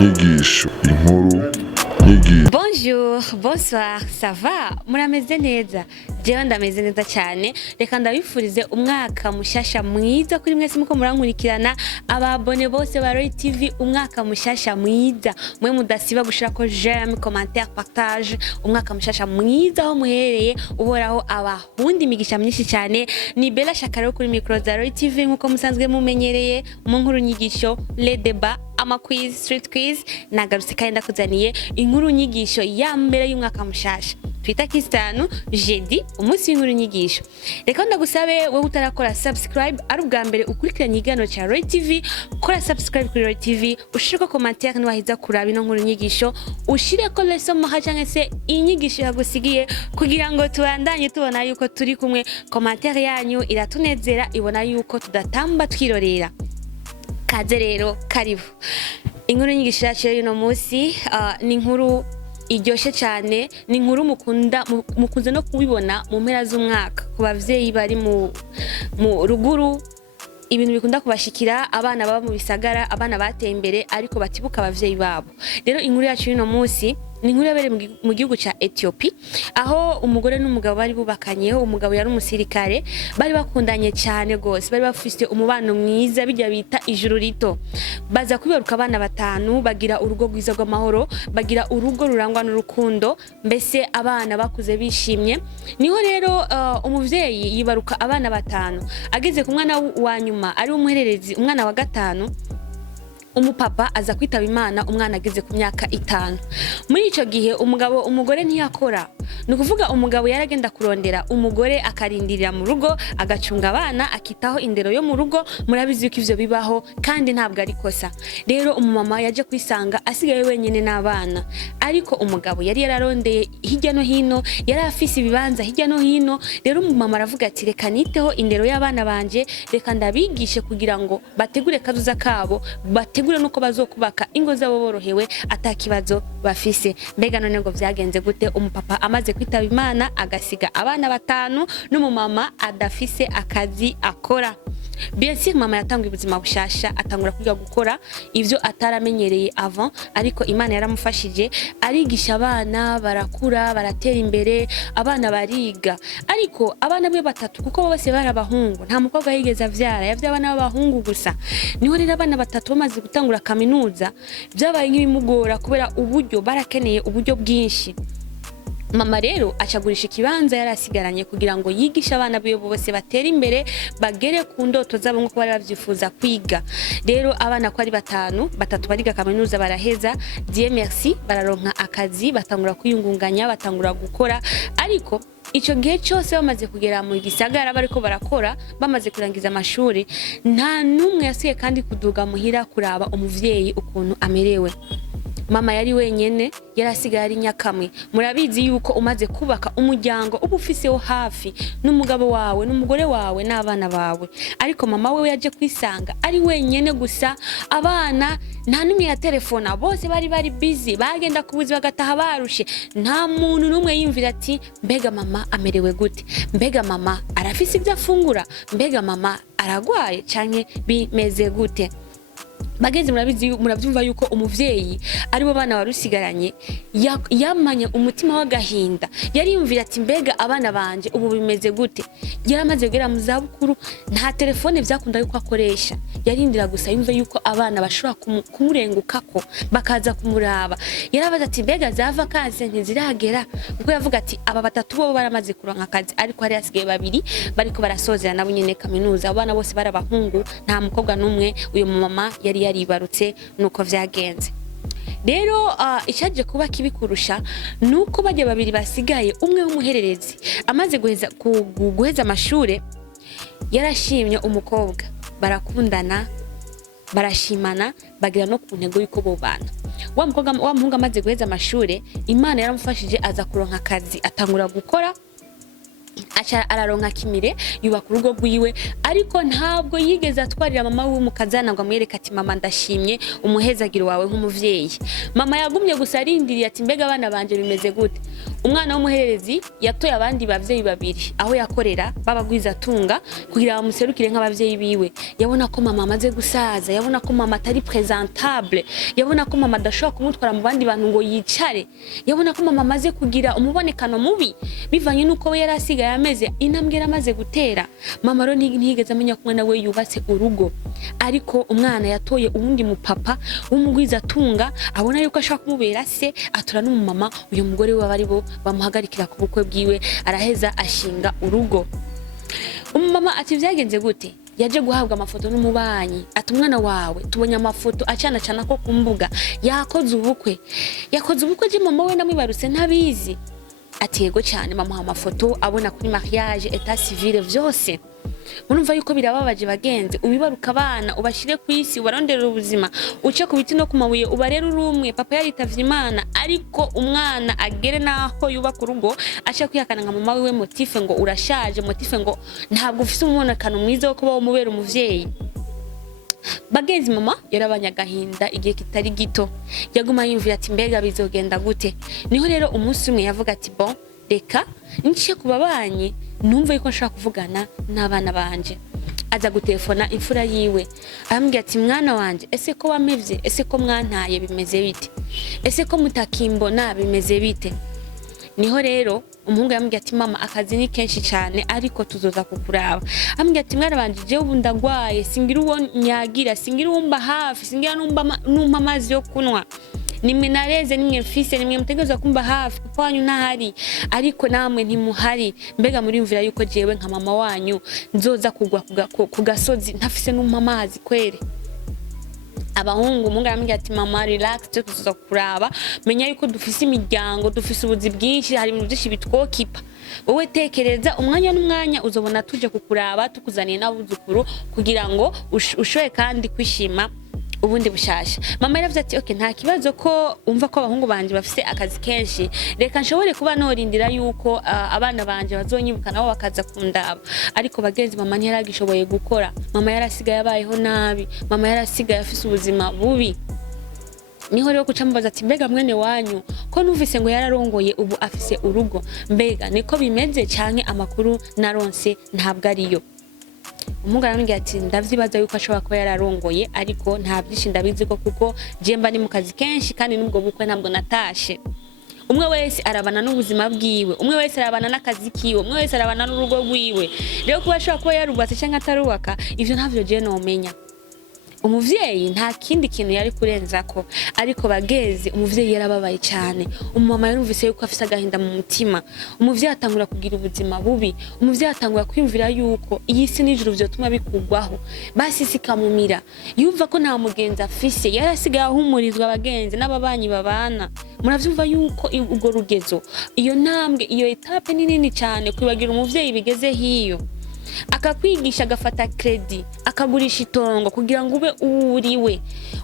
nyigisho inkuru nyigisho. Bonjour, bonsoir, ça va? Murameze neza? Jewe ndameze neza cyane. Reka ndabifurize umwaka mushasha mwiza kuri mwese muko murankurikirana, ababone bose ba Roy TV, umwaka mushasha mwiza. Mwe mudasiba gushirako j'aime, commentaire, partage, umwaka mushasha mwiza aho muhereye, uhoraho abahundi imigisha myinshi cyane. Ni Bella Shakaro kuri micro za Roy TV nkuko musanzwe mumenyereye mu nkuru nyigisho, les débats, ama quiz, street quiz, nagarutse kandi ndakuzaniye inkuru nyigisho ya mbere y'umwaka mushasha. Twita Kistanu jeudi umunsi w'inkuru nyigisho. Reka ndagusabe wowe utarakora subscribe ari ubwa mbere ukurikiranye igano cha Roy TV, kora subscribe kuri Roy TV, ushireko commentaire niwahiza kuraba ino nkuru nyigisho, ushireko leçon maha cyangwa se inyigisho yagusigiye kugira ngo tubandanye tubona yuko turi kumwe. Commentaire yanyu iratunezera, ibona yuko tudatamba twirorera. Kaze rero karibu. Inkuru nyigisho yacu y'uno munsi ni inkuru iryoshe cyane, ni inkuru mukunze no kubibona mu mpera z'umwaka ku bavyeyi bari mu ruguru. Ibintu bikunda kubashikira abana baba mu bisagara, abana bateye imbere ariko batibuka abavyeyi babo. Rero inkuru yacu y'uno munsi ni inkuru yabere mu gihugu ca Ethiopia, aho umugore n'umugabo bari bubakanye. Umugabo yari umusirikare, bari bakundanye cyane gose, bari bafite umubano mwiza, bijya bita ijuru rito. Baza kwibaruka abana batanu, bagira urugo rwiza rw'amahoro, bagira urugo rurangwa n'urukundo, mbese abana bakuze bishimye. Niho rero umuvyeyi yibaruka abana batanu, ageze ku mwana wa nyuma ari umuhererezi, umwana wa gatanu, umupapa aza kwitaba Imana, umwana ageze ku myaka 5. Muri ico gihe umugore ntiyakora, nukuvuga umugabo yaragenda kurondera, umugore akarindirira mu rugo, agacunga abana, akitaho indero yo mu rugo. Murabizi ko ivyo bibaho kandi ntabwo ari kosa. Rero umumama yaje kwisanga asigaye wenyene n'abana, ariko umugabo yari yararondeye hirya no hino, yari afise ibibanza hirya no hino. Rero umumama aravuga ati reka niteho indero y'abana banje, reka ndabigishe kugira ngo bategure kazuza kabo, bategure nuko bazokubaka ingo zabo borohewe atakibazo bafise. Mbega none ngo vyagenze gute? Umupapa amaze kwitaba Imana agasiga abana batanu n'umumama adafise akazi akora. Bien sûr mama yatanguye ubuzima bushasha, atangura kwiga gukora ivyo ataramenyereye avant, ariko Imana yaramufashije, arigisha abana, barakura, baratera imbere, abana bariga. Ariko abana bwe batatu kuko bose barabahungu, nta mukobwa yigeze avyara, yavye abana b'abahungu gusa. Niho rero abana batatu bamaze gutangura kaminuza, byabaye nk'ibimugora kubera uburyo, barakeneye uburyo bwinshi. Mama rero acagurisha ikibanza yarasigaranye kugira ngo yigishe abana biyo bose batera imbere, bagere ku ndoto zabo nko bari bavyifuza kwiga. Rero abana ko ari batatu bariga kaminuza baraheza, Dieu merci, bararonka akazi, batangura kwiyungunganya, batangura gukora. Ariko ico gihe cyose bamaze kugera mu gisagara bariko barakora, bamaze kurangiza amashuri, nta numwe yasiye kandi kuduga muhira kuraba umuvyeyi ukuntu amerewe. Mama yari wenyene, yarasigaye ari nyakamwe. Murabizi yuko umaze kubaka umuryango uba ufiseho hafi n'umugabo wawe n'umugore wawe n'abana bawe, ariko mama we yaje kwisanga ari wenyene gusa. Abana nta numwe ya telefona, bose bari busy, bagenda kubuzi bagataha barushe. Nta muntu numwe yimvira ati mbega mama amerewe gute, mbega mama arafise ibyo afungura, mbega mama aragwaye canke bimeze gute. Bageze murabyumva yuko umuvyeyi aribo bana barusigaranye yamanye umutima w'agahinda. Yari yumvira ati mbega abana banje ubu bimeze gute. Yaramaze kugera mu zabukuru, nta telefone vyakunda yuko akoresha, yarindira gusa yumva yuko abana bashobora kumurengukako bakaza kumuraba. Yarabaza ati mbega zava kaze ntiziragera, kuko yavuga ati aba batatu bo baramaze kuronka akazi, ariko hari asigaye babiri bariko barasozera nabo nyene kaminuza. Abana bose barabahungu, nta mukobwa numwe. Uyu mama yari yaribarutse, nuko vyagenze. Rero icaje kuba kibikurusha nuko bajye babiri basigaye, umwe w'umuhererezi amaze guheza amashure, yarashimye umukobwa, barakundana, barashimana, bagira no ku ntego yuko bo bana. Wa muhungu amaze guheza amashure, Imana yaramufashije aza kuronka akazi, atangura gukora, aca araronka kimire yubaka urugo rwiwe, ariko ntabwo yigeze atwarira mama we mu kazana ngo amwereke ati mama ndashimye umuhezagiro wawe nk'umuvyeyi. Mama yagumye gusa arindiriye ati mbega abana banje bimeze gute. Umwana w'umuherezi yatoye abandi bavyeyi babiri aho yakorera babagwiza tunga kugira bamuserukire nk'abavyeyi biwe. Yabona ko mama amaze gusaza, yabona ko mama atari presentable, yabona ko mama adashobora kumutwara mu bandi bantu ngo yicare, yabona ko mama amaze kugira umubonekano mubi bivanye nuko we yarasigaye ameze intambwe yaramaze gutera. Mama rero ntiyigeze amenya ko umwana we yubatse urugo, ariko umwana yatoye uwundi mupapa w'umugwiza tunga abona yuko ashaka kumubera se, atura n'umumama uyu mugore we bari bo bamuhagarikira ku bukwe bwiwe, araheza ashinga urugo. Umumama ati vyagenze gute? Yaje guhabwa amafoto n'umubanyi, ati umwana wawe tubonye amafoto acana cana ko kumbuga yakoze ubukwe. Yakoze ubukwe je mama we namwibarutse ntabizi. Ati yego cyane, mama amafoto abona kuri mariage etat civil vyose. Murumva yuko birababaje bagenzi, ubibaruka abana ubashire kwisi warondera ubuzima, uce ku biti no ku mabuye ubarera urumwe, papa yaritavye Imana, ariko umwana agere naho yubaka urugo aca kwihakana nka mama wiwe motife ngo urashaje, motife ngo ntabwo ufise umunonekano mwiza wo kuba wo mubera umuvyeyi. Bagenzi mama yarabanyagahinda igihe kitari gito, yaguma yumvira ati mbega bizogenda gute. Niho rero umunsi umwe yavuga ati bon reka niciye kubabanyi numva yuko nshaka kuvugana n'abana banje. Aza gutelefona imfura yiwe arambwira ati mwana wanje, ese ko wamevye, ese ko mwantaye bimeze bite, ese ko mutakimbona bimeze bite. Niho rero umuhungu yambwiye ati mama akazi ni kenshi cyane ariko tuzoza kukuraba. Ambwiye ati mwana banje je ubu ndagwaye, singira uwo nyagira, singira umba hafi, singira numpa amazi yo kunwa, nimwe nareze nimwe mfise, nimwe mutegerezwa kumba hafi kuko wanyu ntahari, ariko namwe ntimuhari. Mbega muri mvira yuko jewe nka mama wanyu nzoza kugwa ku gasozi ntafise numpa amazi kwere. Abahungu mungu arambwira ati mama relax, tuzoza kuraba, menya yuko dufise imiryango, dufise ubuzi bwinshi, hari ibintu byinshi bitwokipa. Wowe tekereza umwanya n'umwanya uzobona tuje kukuraba tukuzaniye n'abuzukuru kugira ngo ushoye kandi kwishima ubundi bushasha. Mama yaravuze ati okay nta kibazo ko umva ko abahungu banje bafise akazi kenshi, reka nshobore kuba norindira yuko abana banje bazonyibuka nabo bakaza kundaba. Ariko bagenzi mama ntiyaragishoboye gukora, mama yarasigaye abayeho nabi, mama yarasigaye afise ubuzima bubi. Niho rero kuca mubaza ati mbega mwene wanyu ko numvise ngo yararongoye ubu afise urugo, mbega niko bimeze canke amakuru naronse ntabwo ariyo. Umuhungu arambwira ati ndavyibaza yuko ashobora kuba yararongoye ariko nta byinshi ndabizi ko kuko je mba ni mu kazi kenshi kandi nubwo bukwe ntabwo natashe. Umwe wese arabana n'ubuzima bwiwe, umwe wese arabana n'akazi kiwe, umwe wese arabana n'urugo rwiwe. Rero kuba ashobora kuba yarubatse cyangwa atarubaka ivyo ntavyo je nomenya. Umuvyeyi nta kindi kintu yari kurenzako, ariko bageze umuvyeyi yarababaye cyane. Umumama yarumvise yuko afise agahinda mu mutima, umuvyeyi atangura kugira ubuzima bubi, umuvyeyi atangura kwiyumvira yuko iyi si n'ijuru vyotuma bikugwaho, basi sikamumira. Yumva ko nta mugenzi afise, yarasigaye ahumurizwa abagenzi n'ababanyi babana. Muravyumva yuko ubwo rugezo, iyo ntambwe, iyo etape nini cyane kwibagira umuvyeyi bigeze hiyo. Akakwigisha agafata credit, akagurisha itongo kugira ngo ube uriwe.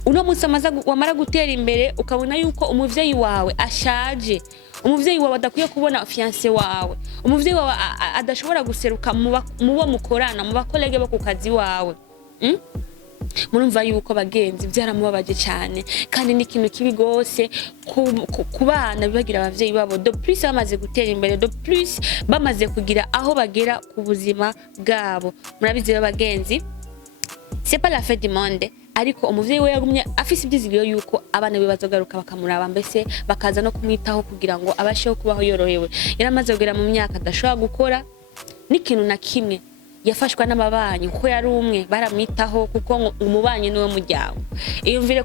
Uno munsi wamara gutera imbere ukabona yuko umuvyeyi wawe ashaje, umuvyeyi wawe adakwiye kubona fiancé wawe, umuvyeyi wawe adashobora guseruka mu bo mukorana, mu bakolege bo ku kazi wawe. Murumva yuko bagenzi byaramubabaje cyane, kandi ni ikintu kibi gose ku bana bibagira abavyeyi babo. De plus bamaze gutera imbere, de plus bamaze kugira aho bagera ku buzima bwabo. Murabizi bagenzi, c'est pas la fête du monde, ariko umuvyeyi we yagumye afise ibyizigiro yuko abana be bazogaruka bakamuraba, mbese bakaza no kumwitaho kugira ngo abasheho kubaho yorohewe. Yaramaze kugera mu myaka adashobora gukora n'ikintu na kimwe, yafashwa n'ababanyi kuko yari umwe baramwitaho kuko umubanyi niwe mujyawo. Iyumvire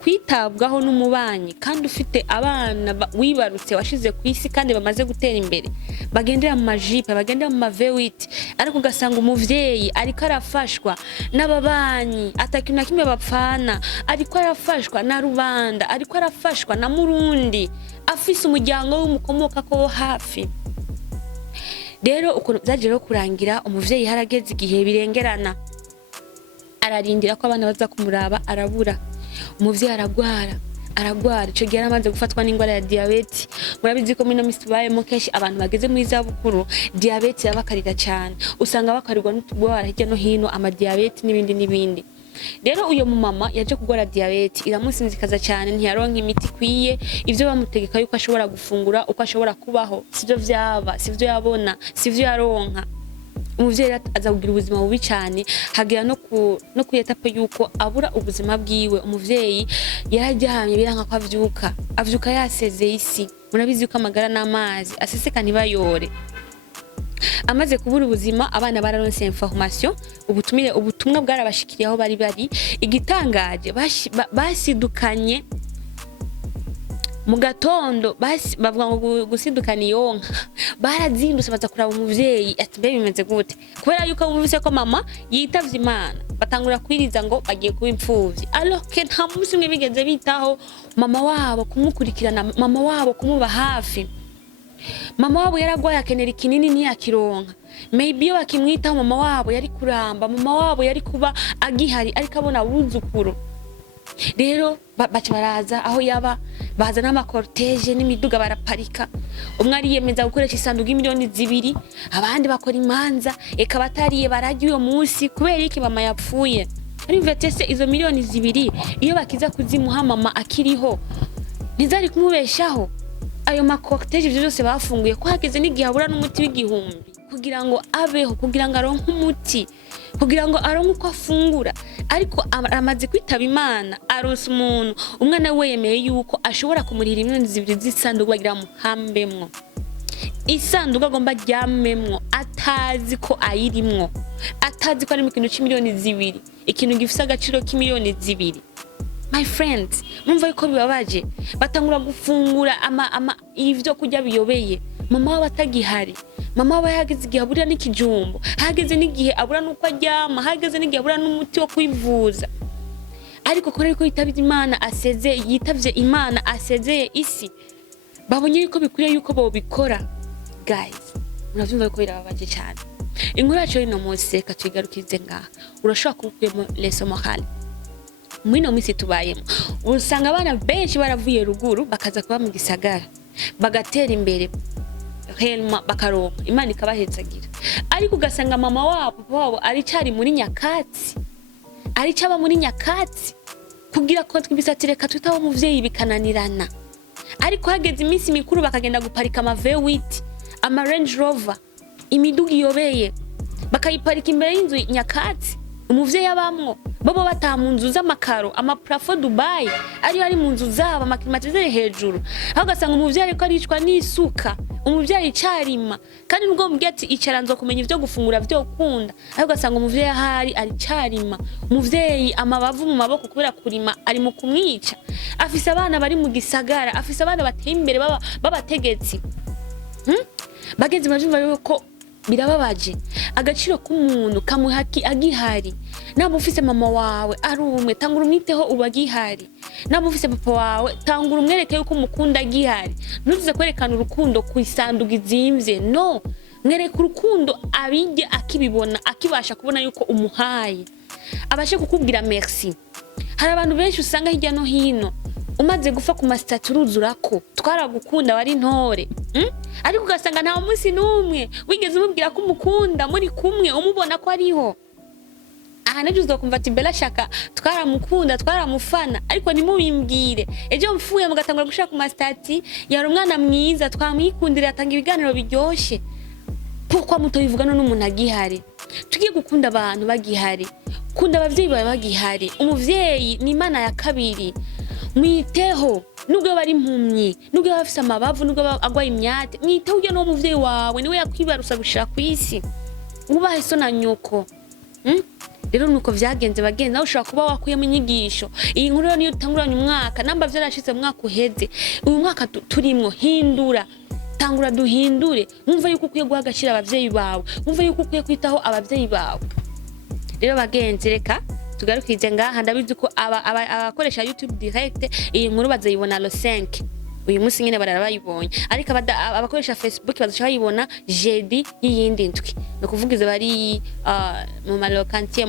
kwitabwaho n'umubanyi kandi ufite abana wibarutse washize ku isi kandi bamaze gutera imbere, bagendera mu majipe, bagendera mu mavewiti, ariko ugasanga umuvyeyi ariko arafashwa n'ababanyi atakintu na kimwe bapfana, ariko arafashwa na rubanda, ariko arafashwa na murundi afise umuryango w'umukomoka ko hafi. Rero ukuntu byaje rero kurangira, umuvyeyi harageze igihe birengerana, ararindira ko abana baza kumuraba arabura. Umuvyeyi aragwara, aragwara ico gihe yaramaze gufatwa n'ingwara ya diabete. Murabizi ko mino misibayemo kenshi abantu bageze muri zabukuru diabete yabakarira cyane, usanga bakarirwa n'utugwara hirya no hino ama diabete n'ibindi. Rero uyo mumama yaje kugwara diabete iramusinzikaza cyane, ntiyaronka imiti kwiye, ivyo bamutegeka yuko ashobora gufungura, uko ashobora kubaho sivyo vyaba, sivyo yabona, sivyo yaronka. Umuvyeyi aza kugira ubuzima bubi cyane, hagira no kuyetape yuko abura ubuzima bwiwe. Umuvyeyi yarajyamye biranka ko avyuka yasezeye isi. Murabizi ko amagara n'amazi aseseka ntibayore. Amaze kubura ubuzima, abana bararonse information, ubutumwa bwarabashikiriye aho bari. Igitangaje basidukanye mu gatondo, bavuga ngo gusidukana iyonka, barazindutse baza kuraba umuvyeyi ati mbe bimeze gute, kubera yuko bumvise ko mama yitavye Imana, batangura kwiriza ngo bagiye kuba impfuvyi. Alors que nta munsi umwe bigeze bitaho mama wabo, kumukurikirana mama wabo, kumuba hafi. Mama wabo yaragwaye akenera ikinini ntiyakironka, maybe iyo bakimwitaho mama wabo yari kuramba, mama wabo yari kuba agihari ariko abona abuzukuru. Rero baca baraza aho yaba, baza n'amakorteje n'imiduga baraparika. Umwe ariyemeza gukoresha isanduku y'imiliyoni 2, abandi bakora imanza, eka batariye barajya uyo munsi kubera iki mama yapfuye. Ari vetese izo miliyoni 2 iyo bakiza kuzimuha mama akiriho ntizari kumubeshaho. Ayo makorteje ivyo byose bafunguye ko hageze n'igihe abura n'umuti w'igihumbi kugira ngo abeho, kugira ngo aronke umuti, kugira ngo aronke uko afungura. Ariko amaze kwitaba Imana, aronse umuntu, umwana we yemeye yuko ashobora kumurira miliyoni 2 z'isanduku bagira muhambemwo. Isanduku agomba ryamemwo atazi ko ayirimwo, atazi ko ari mu kintu c'imiliyoni 2, ikintu gifise agaciro k'imiliyoni 2. My friends, mumva yuko bibabaje, batangura gufungura ivyo kurya biyobeye. Mama waba atagihari, mama waba yageze igihe abura n'ikijumbo, hageze n'igihe abura n'uko aryama, hageze n'igihe abura n'umuti wo kwivuza. Ariko kore yuko yitavye Imana asezeye isi, babonye yuko bikwiye yuko bobikora. Guys, muravyumva yuko birababaje cyane. Inkuru yacu ino munsi reka tuyigarukize ngaha. Urashobora kubukuyemo leçon morale. Mwino misi tubayemo, usanga abana benshi baravuye ruguru bakaza kuba mu gisagara, bagatera imbere, helma bakaronka, Imana ikabahetsagira. Ariko ugasanga mama wabo, papa wabo ari cyari muri nyakatsi, ari cyaba muri nyakatsi, kugira ko twibisatire katutaho umuvyeyi bikananirana. Ariko hageze iminsi mikuru bakagenda guparika ama V8, ama Range Rover, imiduga iyobeye, bakayiparika imbere y'inzu nyakatsi. Umuvyeyi abamwo bobo batamunzu z'amakaro, ama plafond Dubai ari mu nzu zabo, amaklimatizere hejuru. Aho gasanga umuvyeyi ariko aricwa n'isuka, umuvyeyi carima, kandi nubwo mubwiye ati icara nzo kumenya ivyo gufungura vyo kunda, aho gasanga umuvyeyi ahari ari carima. Umuvyeyi amabavu mu maboko kubera kurima ari mu kumwica. Afise abana bari mu gisagara, afise abana bateye imbere babategetsi. Bagenzi muravyumva yuko birababaje. Agaciro k'umuntu kamuhaki agihari. Naba ufise mama wawe ari umwe, tangura umwiteho ubagihari. Naba ufise papa wawe, tangura umwereke yuko umukunda agihari. Ntuzize kwerekana urukundo ku isanduku izimvye, no, mwereke urukundo abijye akibibona, akibasha kubona yuko umuhaye, abashe kukubwira merci. Hari abantu benshi usanga hirya no hino umaze gufa ku masitati uruzurako twaragukunda wari ntore, ariko ugasanga nta munsi n'umwe wigeze umubwira ko umukunda, muri kumwe umubona ko ariho. Aha nejo uzokumva ati Bella shaka twaramukunda, twaramufana, ariko nimubimbwire. Ejo mfuye mugatangura gushaka ku masitati, yari umwana mwiza, twamwikundira, atanga ibiganiro biryoshe. Pourquoi mutabivugana n'umuntu agihari? Tugiye gukunda abantu bagihari, kunda abavyeyi bawe bagihari. Umuvyeyi ni Imana ya kabiri. Mwiteho nubwo bari impumyi, nubwo bafise amabavu, nubwo agwaye imyate, mwiteho ujye no muvyeyi wawe, niwe yakwibarusa gushira kwisi. Ubahe so na nyoko. Rero nuko vyagenze bagenzi, nawe ushobora kuba wakuyemo inyigisho. Iyi nkuru niyo utanguranye umwaka, namba vyarashitse umwaka uheze. Uyu mwaka turimwo hindura. Tangura duhindure. Wumva yuko ukwiye guha agaciro abavyeyi bawe, wumva yuko ukwiye kwitaho abavyeyi bawe. Rero bagenzi reka tugarukize ngaha, ndabizi ko abakoresha YouTube direct iyi nkuru bazayibona lo 5. uyu munsi nyene barabayibonye, ariko abakoresha Facebook bazoca bayibona jeudi y'iyindi ndwi, no kuvugiza bari mu malokantier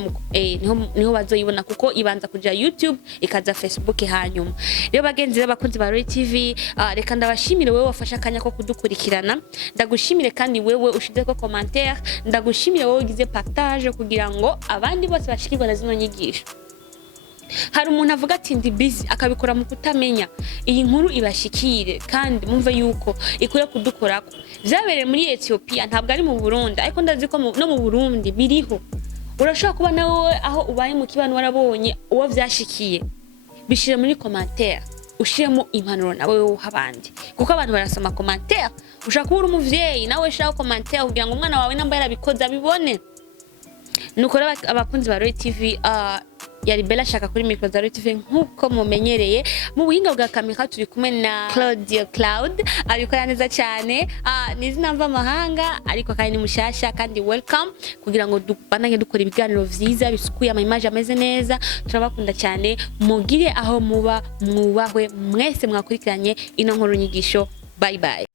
niho bazoyibona kuko ibanza kuja YouTube ikaza Facebook hanyuma. Rero bagenzi bakunzi ba Royal TV, reka ndabashimire wewe wafasha akanya ko kudukurikirana, ndagushimire kandi wewe ushize ko commentaire, ndagushimire wewe ugize partage kugira ngo abandi bose bashikirwa na zino nyigisho. Hari umuntu avuga ati ndi busy akabikora mu kutamenya, iyi nkuru ibashikire kandi mumve yuko ikuye kudukorako. Vyabereye muri Ethiopia ntabwo ari mu Burundi, ariko ndazi ko no mu Burundi biriho. Urashobora kuba nawe aho ubaye mu kibano warabonye uwo vyashikiye, bishire muri commentaire, ushiremo impanuro nawe uha abandi, kuko abantu barasoma commentaire. Ushaka kuba umuvyeyi nawe shaka commentaire kugira ngo umwana wawe namba yarabikoze abibone. Nuko abakunzi ba Royal TV, yari Bella shaka kuri micro za Royal TV nkuko mumenyereye. Mu buhinga bwa kamera turi kumwe na Claudio Cloud, abikora neza cyane, nizina mva mahanga ariko kandi ni mushasha kandi welcome, kugira ngo dubananye dukora ibiganiro vyiza bisukuye, ama image ameze neza. Turabakunda cyane, mugire aho muba mwubahwe mwese mwakurikiranye ino nkuru nyigisho. Bye bye.